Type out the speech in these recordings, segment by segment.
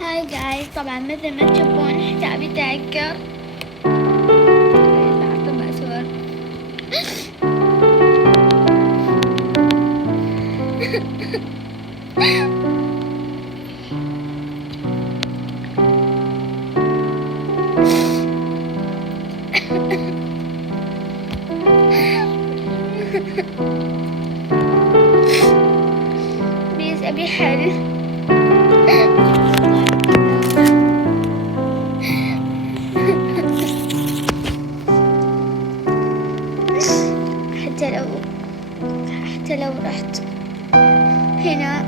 هاي جايز، طبعا مثل ما تشوفون حسابي تهكر. طبعا صور بيس ابي حل. حتى لو رحت هنا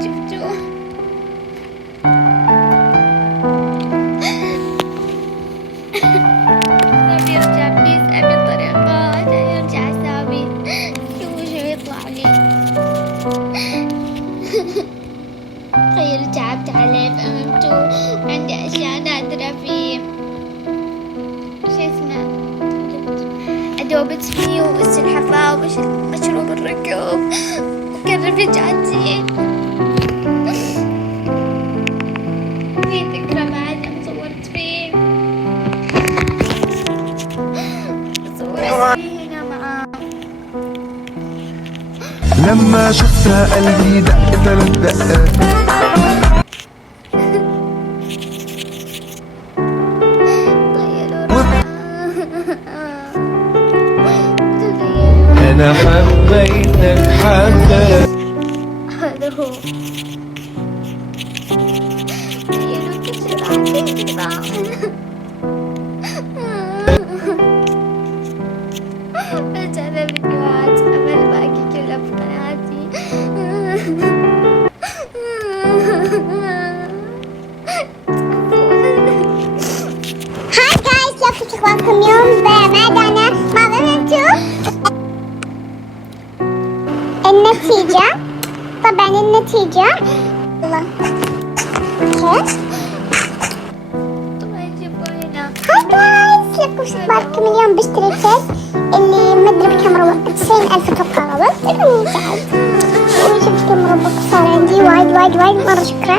شفتوا ابي ارجع بليز، ابي طريقة عشان يرجع حسابي. شوفوا شو يطلع لي. تخيلوا تعبت عليه، فهمتوا؟ عندي اشياء نادرة في شو اسمه أدوبة فيوس، الحفاة ومشروب الركوب وكالرفجاتي. في ذكرى بعد صورت فيه هنا معاه. لما شفتها قلبي دق 3 دقات. انا حبيتك حتى هذا هو. تخيلوا بسرعة بجعل فيديوهات أما الباقي كله في قناتي. هاي جايز، كيف اخباركم اليوم؟ بمعدنا ما ظننتوا النتيجة. طبعا النتيجة الله كيف. طبعا يجيبوا هنا. هاي جايز، لكم شو اخباركم اليوم؟ بشتري كيس اللي مدري بكم روبك، 90,000 اتوقع روبك. تقولون تعال وشوف كم روبك صار عندي. وايد مرة شكرا.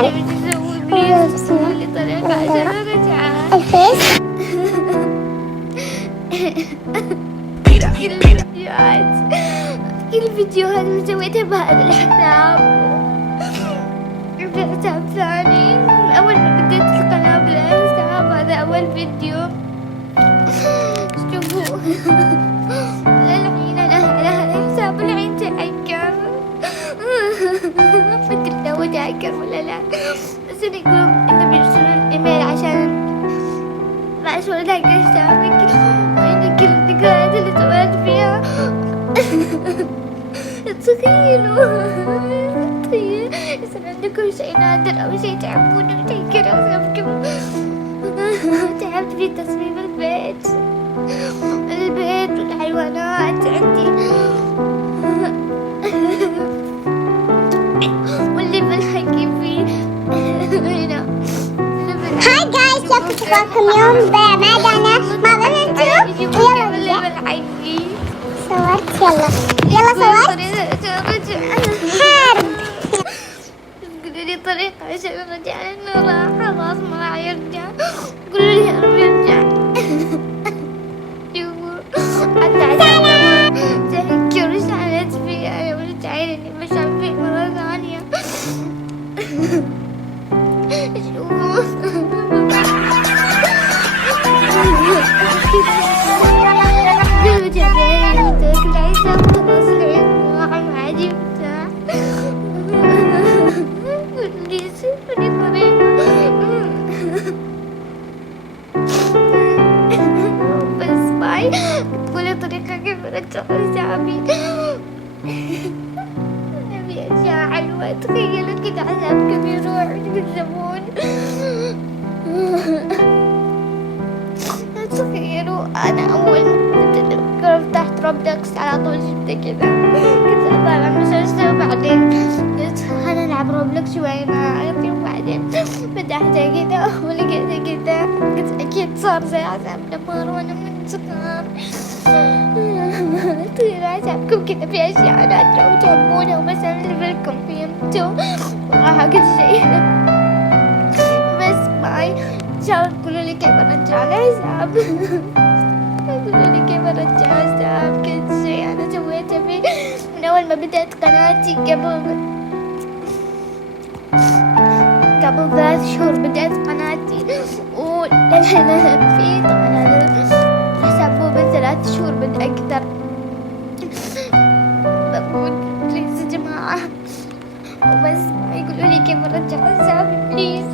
بسم الله طريقة عشان أرجع. الفيس كل الفيديوهات اللي سويتها بهذا الحساب في حساب ثاني. أول ما بديت القناة بالحساب هذا أول فيديو. شوفوا للحين أنا على هذا الحساب الحين تهكر. ما أدري لو هو تهكر ولا لا، بس أنا يقولون إنه بيرسلون إيميل عشان ما أسوي تهكر حسابك وإن كل الذكريات اللي سويت فيها. تخيلوا يصير عندكم شيء نادر أو شيء تعبونه وتهكر حسابكم. تعبت في تصميم البيت والحيوانات عندي واللي بالحكي فيه هنا. هاي جايز، كيف اخباركم اليوم؟ بمعدنا ما ظننتوا. يلا بالحكي صورت. يلا صورت. حرب. قولوا لي طريقة عشان أرجع، لأنه راح خلاص ما راح يرجع. قولوا لي أنا بيرجع. شوفوا حتى عشان تهكر شعلت فيه. أنا قلت عيني مش عارفين مرة ثانية. شوفوا قولوا جبين كل عيسى خلاص العيد ما عاد يفتح. قولي سيبني طريقة بس باي. تقولي طريقة كيف ارجع حسابي. ابي اشياء حلوة. تخيلوا كذا حسابكم يروح وتكذبون. تخيلوا انا اول ما فتحت روبلوكس على طول جبت كذا، كنت اطالع مسلسل وبعدين قلت روبلوك شوي ما أعرف. وبعدين فتحتها كذا ولقيتها كذا، قلت أكيد صار زي عذاب دمار وأنا من صغار. تصير عذابكم كذا في أشياء نادرة وتحبونها وبس ألف لكم فهمتوا صراحة كل شيء. بس باي، إن شاء الله تقولوا لي كيف أرجع الحساب. قولوا لي كيف أرجع الحساب. كل شيء أنا سويته فيه من أول ما بدأت قناتي قبل 3 شهور بدأت قناتي، وللحين في طبعا هذا الحساب هو من 3 شهور من أكثر. بقول بليز يا جماعة وبس، يقولوا لي كيف أرجع حسابي بليز.